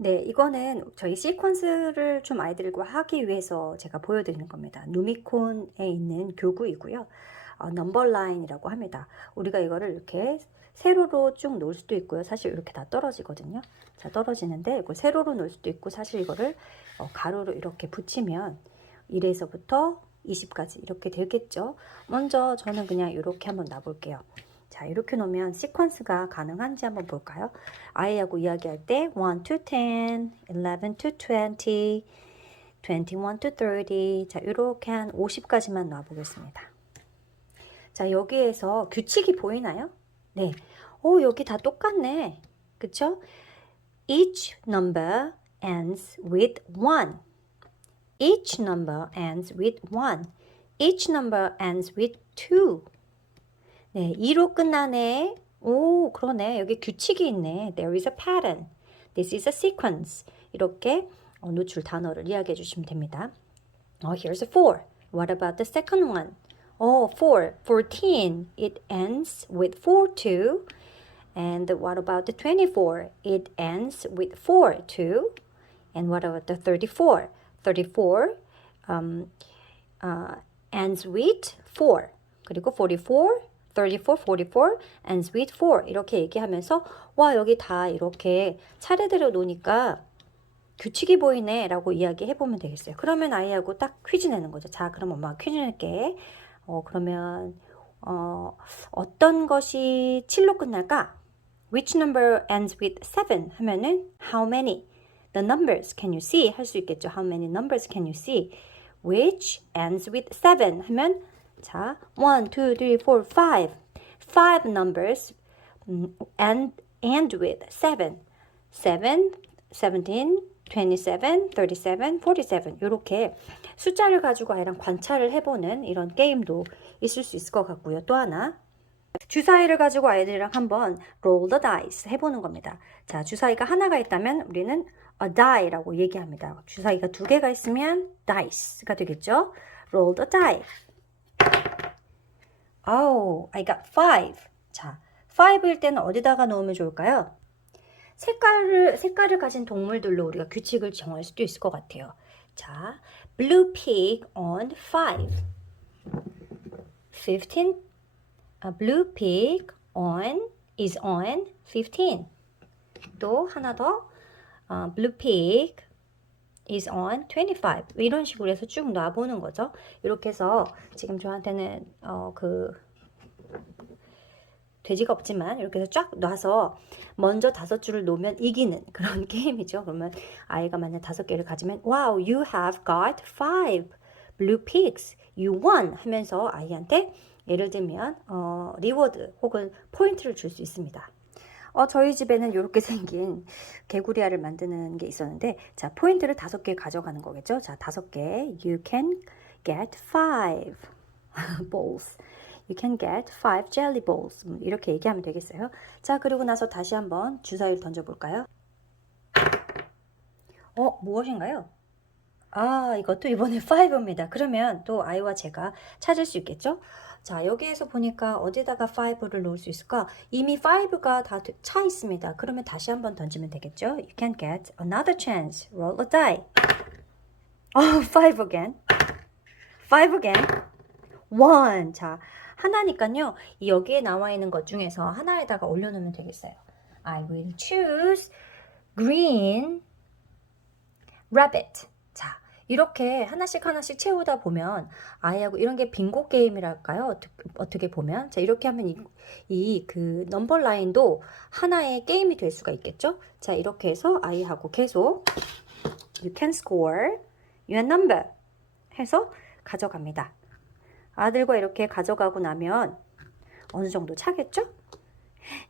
네, 이거는 저희 시퀀스를 좀 아이들과 하기 위해서 제가 보여드리는 겁니다. 누미콘에 있는 교구이고요. 넘버라인이라고 합니다. 우리가 이거를 이렇게 세로로 쭉 놓을 수도 있고요. 사실 이렇게 다 떨어지거든요. 자, 떨어지는데 이걸 세로로 놓을 수도 있고, 사실 이거를 가로로 이렇게 붙이면 1에서부터 20까지 이렇게 되겠죠. 먼저 저는 그냥 이렇게 한번 놔볼게요. 자, 이렇게 놓으면 시퀀스가 가능한지 한번 볼까요? 아이하고 이야기할 때 1 to 10, 11 to 20, 21 to 30. 자, 이렇게 한 50까지만 놔보겠습니다. 자, 여기에서 규칙이 보이나요? 네. 여기 다 똑같네. 그쵸? Each number ends with 1. Each number ends with 1. Each number ends with 2. 네, 2로 끝나네. 오, 그러네. 여기 규칙이 있네. There is a pattern. This is a sequence. 이렇게 노출 단어를 이야기해 주시면 됩니다. Here's a 4. What about the second one? 4. 14. It ends with 4, 2. And what about the 24? It ends with 4, 2. And what about the 34? 34 ends with 4. 그리고 44, 34, 44, ends with 4. 이렇게 얘기하면서 와, 여기 다 이렇게 차례대로 놓으니까 규칙이 보이네 라고 이야기해 보면 되겠어요. 그러면 아이하고 딱 퀴즈 내는 거죠. 자, 그럼 엄마가 퀴즈 낼게. 그러면 어떤 것이 7로 끝날까? Which number ends with 7? 하면은 how many? The numbers can you see? 할 수 있겠죠. How many numbers can you see? Which ends with 7? 하면 자, 1, 2, 3, 4, 5. 5 numbers end with 7. 7, 17, 27, 37, 47. 이렇게 숫자를 가지고 아이랑 관찰을 해보는 이런 게임도 있을 수 있을 것 같고요. 또 하나, 주사위를 가지고 아이들이랑 한번 roll the dice 해보는 겁니다. 자, 주사위가 하나가 있다면 우리는 a die라고 얘기합니다. 주사위가 두 개가 있으면 dice가 되겠죠. roll the die. Oh, I got 5. 자, 5일 때는 어디다가 놓으면 좋을까요? 색깔을 가진 동물들로 우리가 규칙을 정할 수도 있을 것 같아요. 자, blue pig on 5. 15. A blue pig is on 15. 또 하나 더. Blue pig is on 25. 이런 식으로 해서 쭉 놔보는 거죠. 이렇게 해서 지금 저한테는 돼지가 없지만 이렇게 해서 쫙 놔서 먼저 5줄을 놓으면 이기는 그런 게임이죠. 그러면 아이가 만약 5개를 가지면 Wow, you have got 5 blue pigs. You won 하면서 아이한테 예를 들면 리워드 혹은 포인트를 줄 수 있습니다. 저희 집에는 이렇게 생긴 개구리알을 만드는 게 있었는데, 자, 포인트를 5개 가져가는 거겠죠. 자, 5개. You can get 5 balls. You can get 5 jelly balls. 이렇게 얘기하면 되겠어요. 자, 그리고 나서 다시 한번 주사위를 던져볼까요? 무엇인가요? 이것도 이번에 5입니다. 그러면 또 아이와 제가 찾을 수 있겠죠? 자, 여기에서 보니까 어디다가 5를 놓을 수 있을까? 이미 5가 다 차 있습니다. 그러면 다시 한번 던지면 되겠죠? You can get another chance. Roll a die. 5 again. 5 again. 1. 자, 하나니까요. 여기에 나와 있는 것 중에서 하나에다가 올려놓으면 되겠어요. I will choose green rabbit. 자, 이렇게 하나씩 채우다 보면 아이하고 이런 게 빙고 게임이랄까요? 어떻게 보면. 자, 이렇게 하면 그 넘버 라인도 하나의 게임이 될 수가 있겠죠? 자, 이렇게 해서 아이하고 계속 You can score your number 해서 가져갑니다. 아들과 이렇게 가져가고 나면 어느 정도 차겠죠?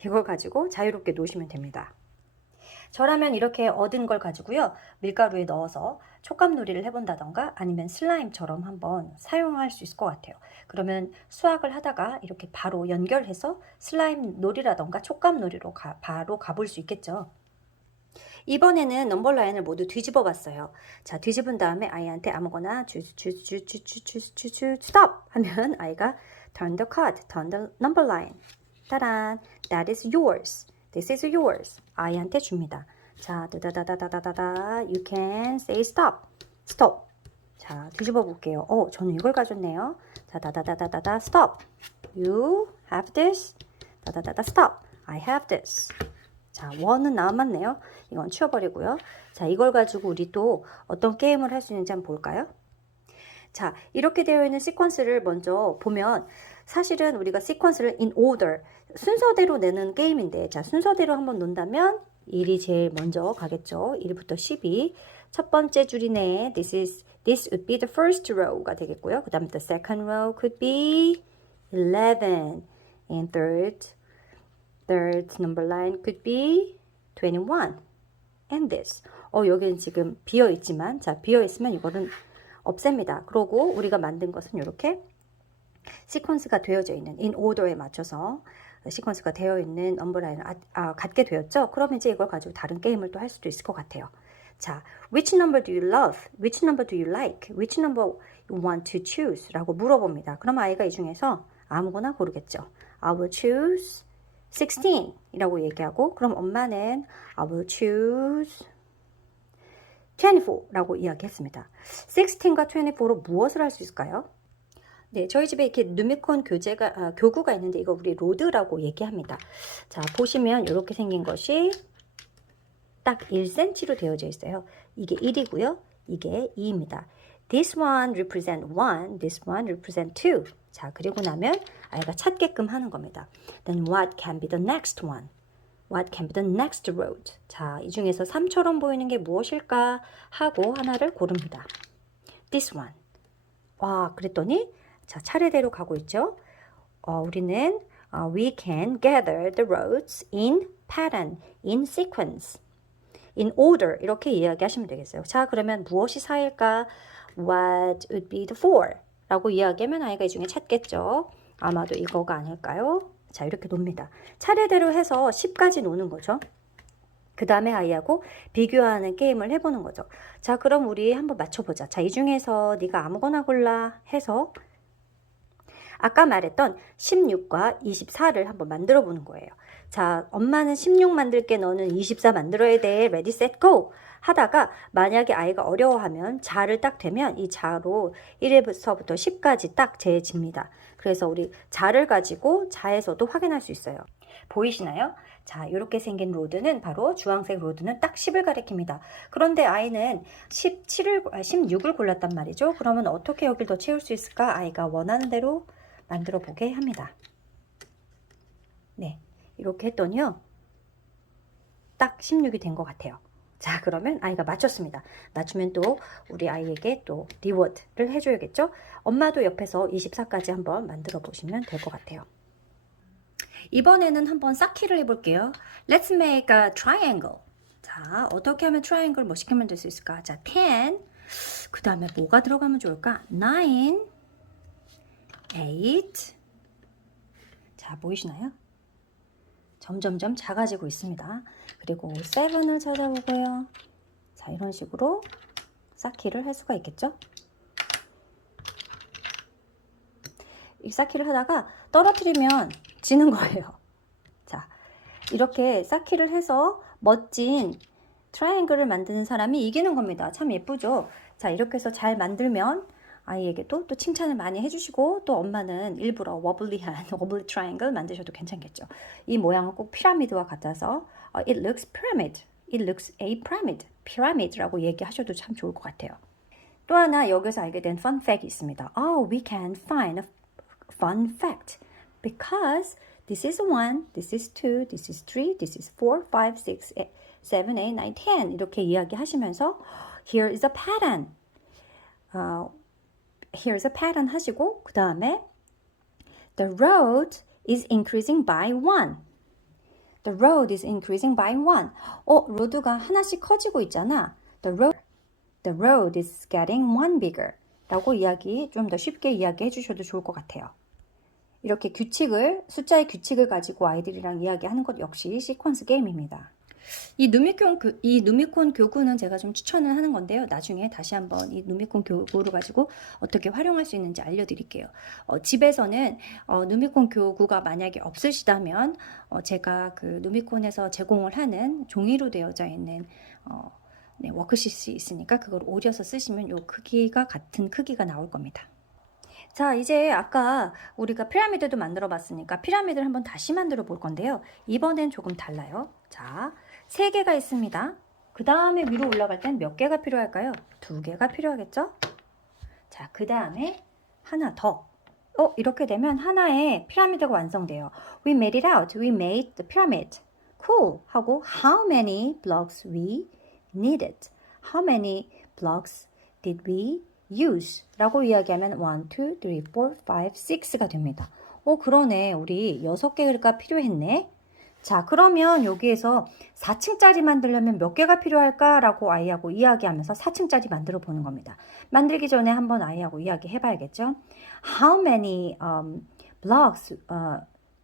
이걸 가지고 자유롭게 놓으시면 됩니다. 저라면 이렇게 얻은 걸 가지고요, 밀가루에 넣어서 촉감놀이를 해본다던가 아니면 슬라임처럼 한번 사용할 수 있을 것 같아요. 그러면 수학을 하다가 이렇게 바로 연결해서 슬라임 놀이라던가 촉감놀이로 바로 가볼 수 있겠죠. 이번에는 넘버 라인을 모두 뒤집어 봤어요. 자, 뒤집은 다음에 아이한테 아무거나 stop 하면 아이가 turn the card, turn the number line. 따란, that is yours. This is yours. 아이한테 줍니다. 자, 다다다다다다다. You can say stop. stop. 자, 뒤집어 볼게요. 저는 이걸 가졌네요. 자, 다다다다다다. stop. You have this. 다다다다. stop. I have this. 자, 원은 남았네요. 이건 치워버리고요. 자, 이걸 가지고 우리 또 어떤 게임을 할 수 있는지 한번 볼까요? 자, 이렇게 되어 있는 시퀀스를 먼저 보면 사실은 우리가 시퀀스를 in order, 순서대로 내는 게임인데, 자, 순서대로 한번 논다면 1이 제일 먼저 가겠죠. 1부터 12. 첫 번째 줄이네. This would be the first row가 되겠고요. 그 다음에 the second row could be 11. And third number line could be 21. And this. 여기는 지금 비어 있지만, 자, 비어 있으면 이거는 없앱니다. 그러고 우리가 만든 것은 이렇게 시퀀스가 되어져 있는 in order에 맞춰서 시퀀스가 되어 있는 넘버라인을 갖게 되었죠. 그러면 이제 이걸 가지고 다른 게임을 또 할 수도 있을 것 같아요. 자, which number do you love? Which number do you like? Which number you want to choose? 라고 물어봅니다. 그럼 아이가 이 중에서 아무거나 고르겠죠. I will choose 16 이라고 얘기하고, 그럼 엄마는 I will choose 24라고 이야기했습니다. 16과 24로 무엇을 할 수 있을까요? 네, 저희 집에 이렇게 누미콘 교구가 있는데 이거 우리 로드라고 얘기합니다. 자, 보시면 이렇게 생긴 것이 딱 1cm로 되어져 있어요. 이게 1이고요. 이게 2입니다. This one represent 1, this one represent 2. 자, 그리고 나면 아이가 찾게끔 하는 겁니다. Then what can be the next one? What can be the next road? 자, 이 중에서 3처럼 보이는 게 무엇일까 하고 하나를 고릅니다. This one. 와, 그랬더니 자, 차례대로 가고 있죠. 우리는 we can gather the roads in pattern, in sequence, in order 이렇게 이야기하시면 되겠어요. 자, 그러면 무엇이 4일까? What would be the 4? 라고 이야기하면 아이가 이 중에 찾겠죠. 아마도 이거가 아닐까요? 자, 이렇게 놉니다. 차례대로 해서 10까지 노는 거죠. 그 다음에 아이하고 비교하는 게임을 해보는 거죠. 자, 그럼 우리 한번 맞춰보자. 자, 이 중에서 네가 아무거나 골라 해서 아까 말했던 16과 24를 한번 만들어 보는 거예요. 자, 엄마는 16 만들게, 너는 24 만들어야 돼. Ready, set, go! 하다가 만약에 아이가 어려워하면 자를 딱 대면 이 자로 1에서부터 10까지 딱 재집니다. 그래서 우리 자를 가지고 자에서도 확인할 수 있어요. 보이시나요? 자, 이렇게 생긴 로드는 바로 주황색 로드는 딱 10을 가리킵니다. 그런데 아이는 16을 골랐단 말이죠. 그러면 어떻게 여길 더 채울 수 있을까? 아이가 원하는 대로 만들어 보게 합니다. 네, 이렇게 했더니요. 딱 16이 된 것 같아요. 자, 그러면 아이가 맞췄습니다. 맞추면 또 우리 아이에게 또 리워드를 해줘야겠죠? 엄마도 옆에서 24까지 한번 만들어 보시면 될 것 같아요. 이번에는 한번 쌓기를 해볼게요. Let's make a triangle. 자, 어떻게 하면 트라이앵글 멋있게 만들 수 있을까? 자, 10. 그 다음에 뭐가 들어가면 좋을까? 9, 8. 자, 보이시나요? 점점점 작아지고 있습니다. 그리고 7을 찾아보고요. 자, 이런 식으로 쌓기를 할 수가 있겠죠? 이 쌓기를 하다가 떨어뜨리면 지는 거예요. 자, 이렇게 쌓기를 해서 멋진 트라이앵글을 만드는 사람이 이기는 겁니다. 참 예쁘죠? 자, 이렇게 해서 잘 만들면 아이에게도 또 칭찬을 많이 해주시고, 또 엄마는 일부러 워블리한 워블리 트라이앵글 만드셔도 괜찮겠죠. 이 모양은 꼭 피라미드와 같아서 It looks pyramid. It looks a pyramid. 피라미드라고 얘기하셔도 참 좋을 것 같아요. 또 하나 여기서 알게 된 fun fact이 있습니다. We can find a fun fact because this is 1, this is 2, this is 3, this is 4, 5, 6, 7, 8, 9, 10 이렇게 이야기하시면서 here is a pattern. Here's a pattern 하시고, 그 다음에 the road is increasing by 1. The road is increasing by 1. 로드가 하나씩 커지고 있잖아. The road is getting 1 bigger. 라고 좀 더 쉽게 이야기해 주셔도 좋을 것 같아요. 이렇게 숫자의 규칙을 가지고 아이들이랑 이야기하는 것 역시 시퀀스 게임입니다. 이 누미콘 교구는 제가 좀 추천을 하는 건데요. 나중에 다시 한번 이 누미콘 교구를 가지고 어떻게 활용할 수 있는지 알려드릴게요. 집에서는 누미콘 교구가 만약에 없으시다면 제가 그 누미콘에서 제공을 하는 종이로 되어져 있는 네, 워크시트이 있으니까 그걸 오려서 쓰시면 요 크기가 같은 크기가 나올 겁니다. 자, 이제 아까 우리가 피라미드도 만들어 봤으니까 피라미드를 한번 다시 만들어 볼 건데요. 이번엔 조금 달라요. 자, 3개가 있습니다. 그 다음에 위로 올라갈 땐 몇 개가 필요할까요? 2개가 필요하겠죠? 자, 그 다음에 하나 더. 이렇게 되면 하나의 피라미드가 완성돼요. We made it out. We made the pyramid. Cool. 하고 how many blocks we needed. How many blocks did we use? 라고 이야기하면 1, 2, 3, 4, 5, 6가 됩니다. 그러네. 우리 6개가 필요했네. 자, 그러면 여기에서 4층짜리 만들려면 몇 개가 필요할까? 라고 아이하고 이야기하면서 4층짜리 만들어 보는 겁니다. 만들기 전에 한번 아이하고 이야기 해봐야겠죠? How many blocks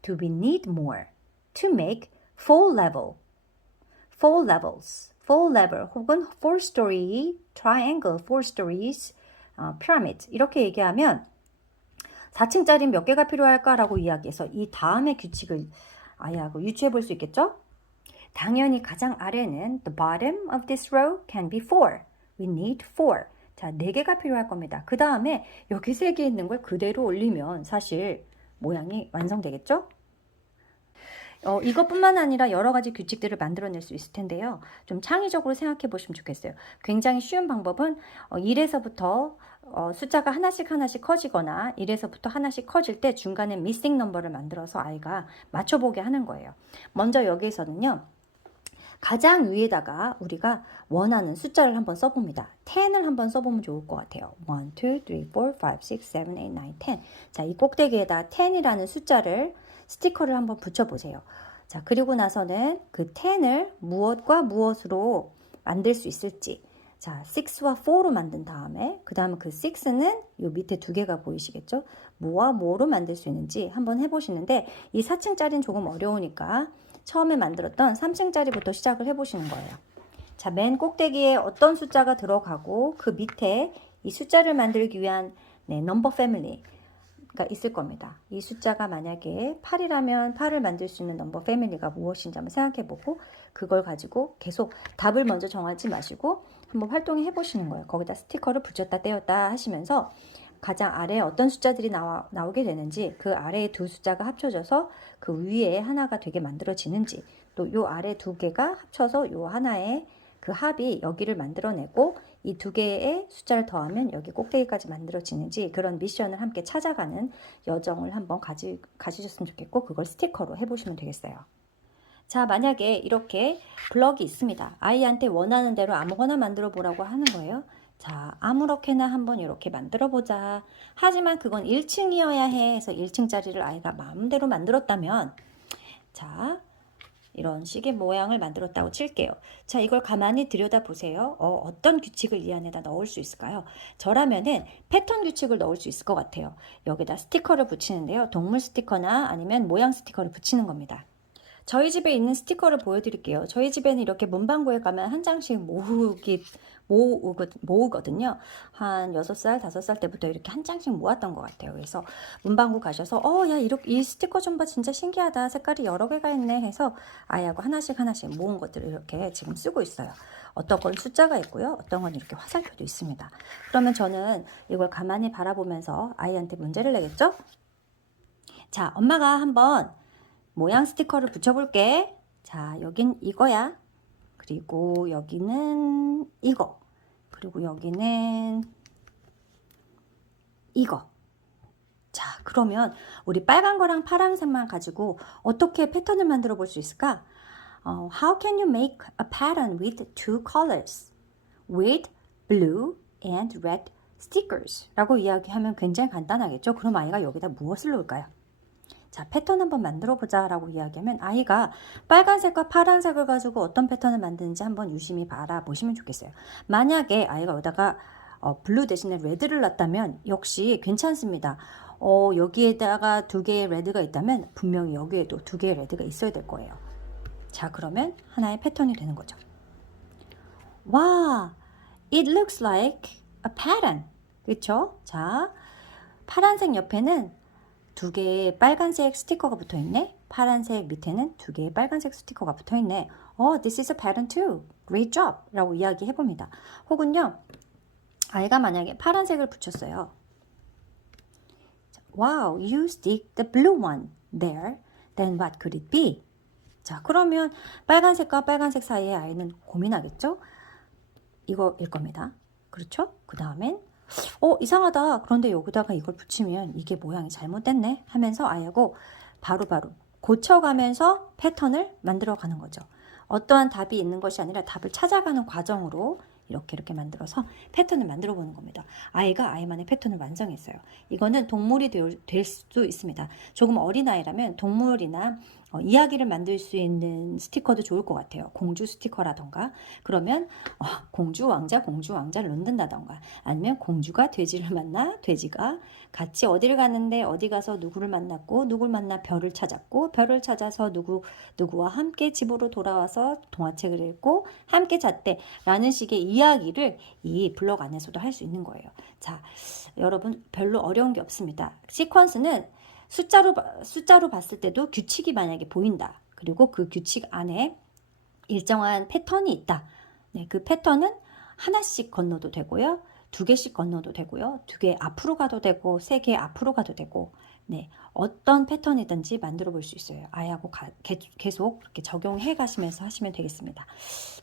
do we need more to make four levels? Four level 혹은 four story triangle, four stories pyramid 이렇게 얘기하면 4층짜리 몇 개가 필요할까라고 이야기해서 이 다음의 규칙을 아이하고 유추해 볼 수 있겠죠? 당연히 가장 아래는 the bottom of this row can be 4. We need 4. 자, 4개가 필요할 겁니다. 그 다음에 여기 3개 있는 걸 그대로 올리면 사실 모양이 완성되겠죠? 이것뿐만 아니라 여러 가지 규칙들을 만들어낼 수 있을 텐데요. 좀 창의적으로 생각해 보시면 좋겠어요. 굉장히 쉬운 방법은 1에서부터 숫자가 하나씩 커지거나 1에서부터 하나씩 커질 때 중간에 미싱 넘버를 만들어서 아이가 맞춰보게 하는 거예요. 먼저 여기에서는요. 가장 위에다가 우리가 원하는 숫자를 한번 써봅니다. 10을 한번 써보면 좋을 것 같아요. 1, 2, 3, 4, 5, 6, 7, 8, 9, 10. 자, 이 꼭대기에다 10이라는 숫자를 스티커를 한번 붙여보세요. 자, 그리고 나서는 그 10을 무엇과 무엇으로 만들 수 있을지. 자, 6와 4로 만든 다음에 그 다음에 그 6는 요 밑에 2개가 보이시겠죠? 뭐와 뭐로 만들 수 있는지 한번 해보시는데 이 4층짜리는 조금 어려우니까 처음에 만들었던 3층짜리부터 시작을 해보시는 거예요. 자, 맨 꼭대기에 어떤 숫자가 들어가고 그 밑에 이 숫자를 만들기 위한 넘버 패밀리가 있을 겁니다. 이 숫자가 만약에 8이라면 8을 만들 수 있는 넘버 패밀리가 무엇인지 한번 생각해보고 그걸 가지고 계속 답을 먼저 정하지 마시고 한번 활동해 보시는 거예요. 거기다 스티커를 붙였다 떼었다 하시면서 가장 아래에 어떤 숫자들이 나오게 되는지 그 아래에 두 숫자가 합쳐져서 그 위에 하나가 되게 만들어지는지 또 요 아래 2개가 합쳐서 요 하나의 그 합이 여기를 만들어내고 이 2개의 숫자를 더하면 여기 꼭대기까지 만들어지는지 그런 미션을 함께 찾아가는 여정을 한번 가지셨으면 좋겠고 그걸 스티커로 해보시면 되겠어요. 자, 만약에 이렇게 블럭이 있습니다. 아이한테 원하는 대로 아무거나 만들어 보라고 하는 거예요. 자, 아무렇게나 한번 이렇게 만들어 보자. 하지만 그건 1층이어야 해 해서 1층짜리를 아이가 마음대로 만들었다면 자, 이런 식의 모양을 만들었다고 칠게요. 자, 이걸 가만히 들여다보세요. 어떤 규칙을 이 안에다 넣을 수 있을까요? 저라면은 패턴 규칙을 넣을 수 있을 것 같아요. 여기다 스티커를 붙이는데요. 동물 스티커나 아니면 모양 스티커를 붙이는 겁니다. 저희 집에 있는 스티커를 보여드릴게요. 저희 집에는 이렇게 문방구에 가면 한 장씩 모으거든요. 한 6살, 5살 때부터 이렇게 한 장씩 모았던 것 같아요. 그래서 문방구 가셔서 야, 이 스티커 좀 봐. 진짜 신기하다. 색깔이 여러 개가 있네 해서 아이하고 하나씩 모은 것들을 이렇게 지금 쓰고 있어요. 어떤 건 숫자가 있고요. 어떤 건 이렇게 화살표도 있습니다. 그러면 저는 이걸 가만히 바라보면서 아이한테 문제를 내겠죠? 자, 엄마가 한번 모양 스티커를 붙여볼게. 자, 여긴 이거야. 그리고 여기는 이거. 그리고 여기는 이거. 자, 그러면 우리 빨간 거랑 파란색만 가지고 어떻게 패턴을 만들어 볼 수 있을까? How can you make a pattern with two colors? With blue and red stickers. 라고 이야기하면 굉장히 간단하겠죠? 그럼 아이가 여기다 무엇을 놓을까요? 자, 패턴 한번 만들어 보자 라고 이야기하면 아이가 빨간색과 파란색을 가지고 어떤 패턴을 만드는지 한번 유심히 바라보시면 좋겠어요. 만약에 아이가 여기다가 블루 대신에 레드를 놨다면 역시 괜찮습니다. 여기에다가 2개의 레드가 있다면 분명히 여기에도 2개의 레드가 있어야 될 거예요. 자, 그러면 하나의 패턴이 되는 거죠. 와, it looks like a pattern. 그쵸? 자, 파란색 옆에는 두 개의 빨간색 스티커가 붙어 있네. 파란색 밑에는 두 개의 빨간색 스티커가 붙어 있네. This is a pattern too. Great job. 라고 이야기해 봅니다. 혹은요, 아이가 만약에 파란색을 붙였어요. Wow, you stick the blue one there. Then what could it be? 자, 그러면 빨간색과 빨간색 사이에 아이는 고민하겠죠? 이거일 겁니다. 그렇죠? 그 다음엔 이상하다. 그런데 여기다가 이걸 붙이면 이게 모양이 잘못됐네 하면서 아이하고 바로바로 고쳐가면서 패턴을 만들어 가는 거죠. 어떠한 답이 있는 것이 아니라 답을 찾아가는 과정으로 이렇게 만들어서 패턴을 만들어 보는 겁니다. 아이가 아이만의 패턴을 완성했어요. 이거는 동물이 될 수도 있습니다. 조금 어린 아이라면 동물이나 이야기를 만들 수 있는 스티커도 좋을 것 같아요. 공주 스티커라던가, 그러면 공주 왕자를 넣는다던가, 아니면 공주가 돼지를 만나 돼지가 같이 어디를 갔는데 어디 가서 누구를 만났고 누구를 만나 별을 찾았고 별을 찾아서 누구와 함께 집으로 돌아와서 동화책을 읽고 함께 잤대 라는 식의 이야기를 이 블ог 안에서도 할 수 있는 거예요. 자, 여러분 별로 어려운 게 없습니다. 시퀀스는 숫자로 봤을 때도 규칙이 만약에 보인다. 그리고 그 규칙 안에 일정한 패턴이 있다. 네, 그 패턴은 하나씩 건너도 되고요. 두 개씩 건너도 되고요. 두 개 앞으로 가도 되고 세 개 앞으로 가도 되고, 네, 어떤 패턴이든지 만들어 볼 수 있어요. 아이하고 계속 이렇게 적용해 가시면서 하시면 되겠습니다.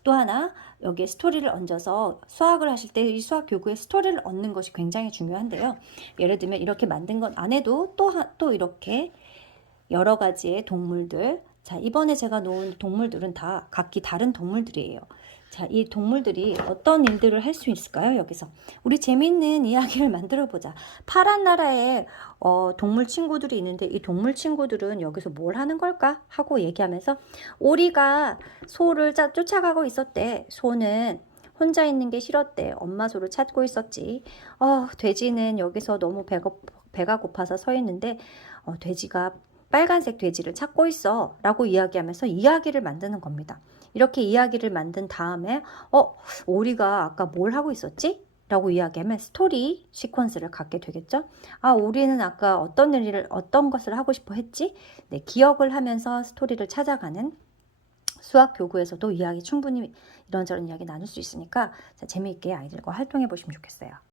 또 하나, 여기에 스토리를 얹어서 수학을 하실 때 이 수학 교구에 스토리를 얹는 것이 굉장히 중요한데요. 예를 들면 이렇게 만든 것 안에도 또 이렇게 여러 가지의 동물들, 자, 이번에 제가 놓은 동물들은 다 각기 다른 동물들이에요. 자, 이 동물들이 어떤 일들을 할 수 있을까요? 여기서 우리 재미있는 이야기를 만들어 보자. 파란 나라에 동물 친구들이 있는데 이 동물 친구들은 여기서 뭘 하는 걸까? 하고 얘기하면서 오리가 소를 쫓아가고 있었대. 소는 혼자 있는 게 싫었대. 엄마 소를 찾고 있었지. 돼지는 여기서 너무 배가 고파서 서 있는데 돼지가 빨간색 돼지를 찾고 있어 라고 이야기하면서 이야기를 만드는 겁니다. 이렇게 이야기를 만든 다음에 오리가 아까 뭘 하고 있었지? 라고 이야기하면 스토리 시퀀스를 갖게 되겠죠. 오리는 아까 어떤 것을 하고 싶어 했지? 네, 기억을 하면서 스토리를 찾아가는, 수학 교구에서도 이야기 충분히 이런저런 이야기 나눌 수 있으니까 재미있게 아이들과 활동해 보시면 좋겠어요.